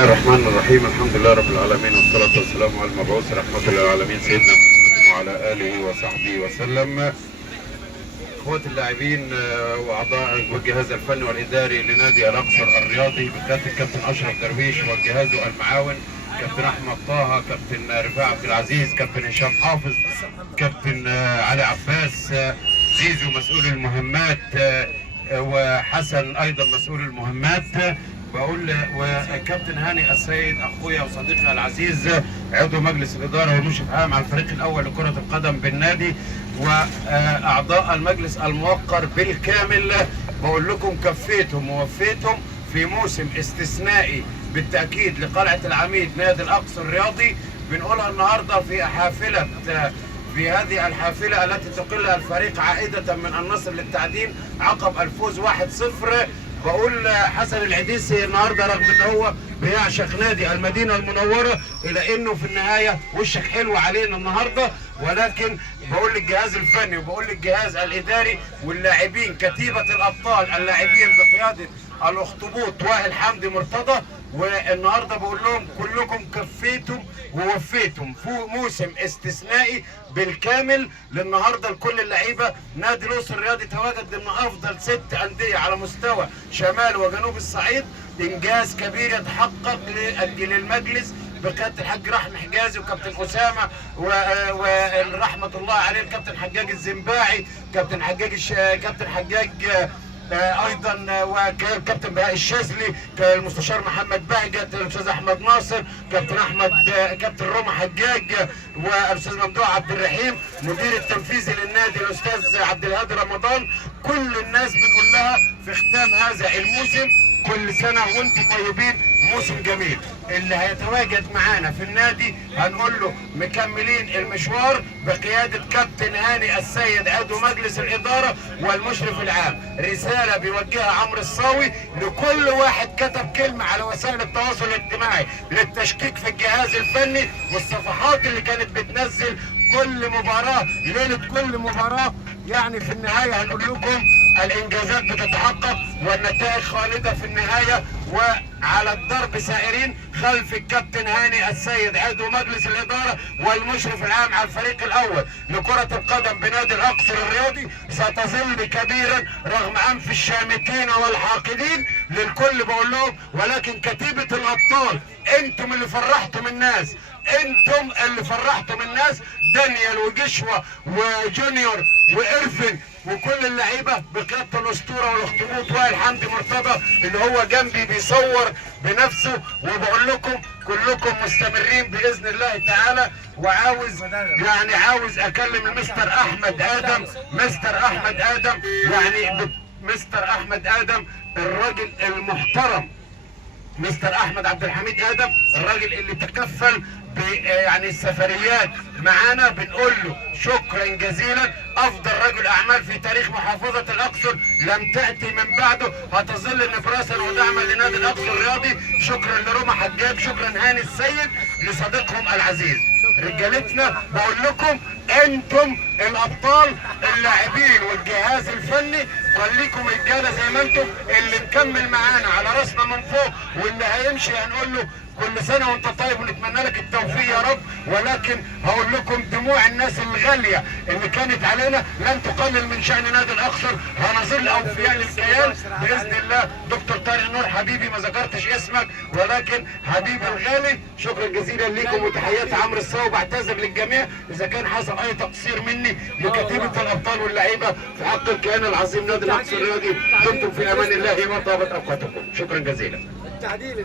الله الرحمن الرحيم. الحمد لله رب العالمين، والصلاة والسلام على المبعوث رحمة للعالمين سيدنا محمد وعلى آله وصحبه وسلم. اخوة اللاعبين واعضاء والجهاز الفني والاداري لنادي الاقصر الرياضي بقيادة الكابتن اشرف درويش وجهازه المعاون، كابتن احمد طه، كابتن رفاعة عبد العزيز، كابتن هشام حافظ، كابتن علي عباس، زيزو مسؤول المهمات، وحسن ايضا مسؤول المهمات، بقول وكابتن هاني السيد اخويا وصديقي العزيز عضو مجلس الاداره والمشرف العام على الفريق الاول لكره القدم بالنادي، واعضاء المجلس الموقر بالكامل. بقول لكم كفيتهم ووفيتهم في موسم استثنائي بالتاكيد لقلعه العميد نادي الاقصر الرياضي. بنقولها النهارده في هذه الحافله التي تقلها الفريق عائده من النصر للتعدين عقب الفوز 1-0. بقول حسن العديسي النهارده رغم ان هو بيعشق نادي المدينه المنوره الا انه في النهايه وشك حلو علينا النهارده، ولكن بقول للجهاز الفني وبقول للجهاز الاداري واللاعبين كتيبه الابطال اللاعبين بقياده الاخطبوط وائل حمدي مرتضى، والنهارده بقول لهم كلكم كفيتم ووفيتم في موسم استثنائي بالكامل للنهارده لكل اللعيبه. نادي الاقصر الرياضي تواجد ضمن افضل 6 انديه على مستوى شمال وجنوب الصعيد، انجاز كبير يتحقق للمجلس بقياده الحاج رحمي حجازي وكابتن اسامه ورحمه الله عليه الكابتن حجاج الزنباعي، كابتن حجاج ايضا وكابتن بهاء الشاذلي، المستشار محمد بهجت، الاستاذ احمد ناصر، كابتن روما حجاج، والاستاذ ممدوح عبد الرحيم، مدير التنفيذي للنادي الاستاذ عبد الهادي رمضان. كل الناس بنقول لها في ختام هذا الموسم كل سنه وانتم طيبين، موسم جميل. اللي هيتواجد معانا في النادي هنقول له مكملين المشوار بقياده كابتن هاني السيد عضو مجلس الاداره والمشرف العام. رساله بيوجهها عمرو الصاوي لكل واحد كتب كلمه على وسائل التواصل الاجتماعي للتشكيك في الجهاز الفني والصفحات اللي كانت بتنزل كل مباراه ليله كل مباراه. يعني في النهايه هنقول لكم الانجازات بتتحقق والنتائج خالده في النهايه، وعلى الضرب سائرين خلف الكابتن هاني السيد عضو مجلس الاداره والمشرف العام على الفريق الاول لكره القدم بنادي الاقصر الرياضي. ستظل كبيرا رغم انف الشامتين والحاقدين للكل بقول لهم، ولكن كتيبه الابطال انتم اللي فرحتم الناس، انتم اللي فرحتم الناس. دانيال وجشوة وجونيور وإرفن وكل اللعيبه بقياده الاسطوره والاخطبوط وائل حمدي مرتضى اللي هو جنبي بيصور بنفسه. وبقول لكم كلكم مستمرين باذن الله تعالى. وعاوز عاوز اكلم المستر احمد ادم، مستر احمد ادم الراجل المحترم، مستر احمد عبد الحميد ادم الراجل اللي تكفل السفريات معانا. بنقول له شكرا جزيلا، افضل رجل اعمال في تاريخ محافظه الاقصر لم تاتي من بعده، هتظل نبراسا ودعما لنادي الاقصر الرياضي. شكرا لروما حجاج، شكرا هاني السيد لصديقهم العزيز. رجالتنا بقول لكم انتم الابطال، اللاعبين والجهاز الفني خليكم رجاله زي ما انتم. اللي مكمل معانا على راسنا من فوق، واللي هيمشي هنقول له كل سنه وانت طيب ونتمنى لك التوفيق يا رب. ولكن هقول لكم دموع الناس الغاليه اللي كانت علينا لن تقلل من شان نادي الاقصر. هنظل اوفياء للكيان باذن الله. دكتور طارق نور حبيبي ما ذكرتش اسمك ولكن حبيبي الغالي، شكرا جزيلا ليكم وتحياتي عمرو الصاوي. بعتذر للجميع اذا كان حصل اي تقصير مني لكتيبه الابطال واللعيبه في حق الكيان العظيم نادي الاقصر الرياضي. دمتم في امان الله وطابت اوقاتكم. شكرا جزيلا. التعديل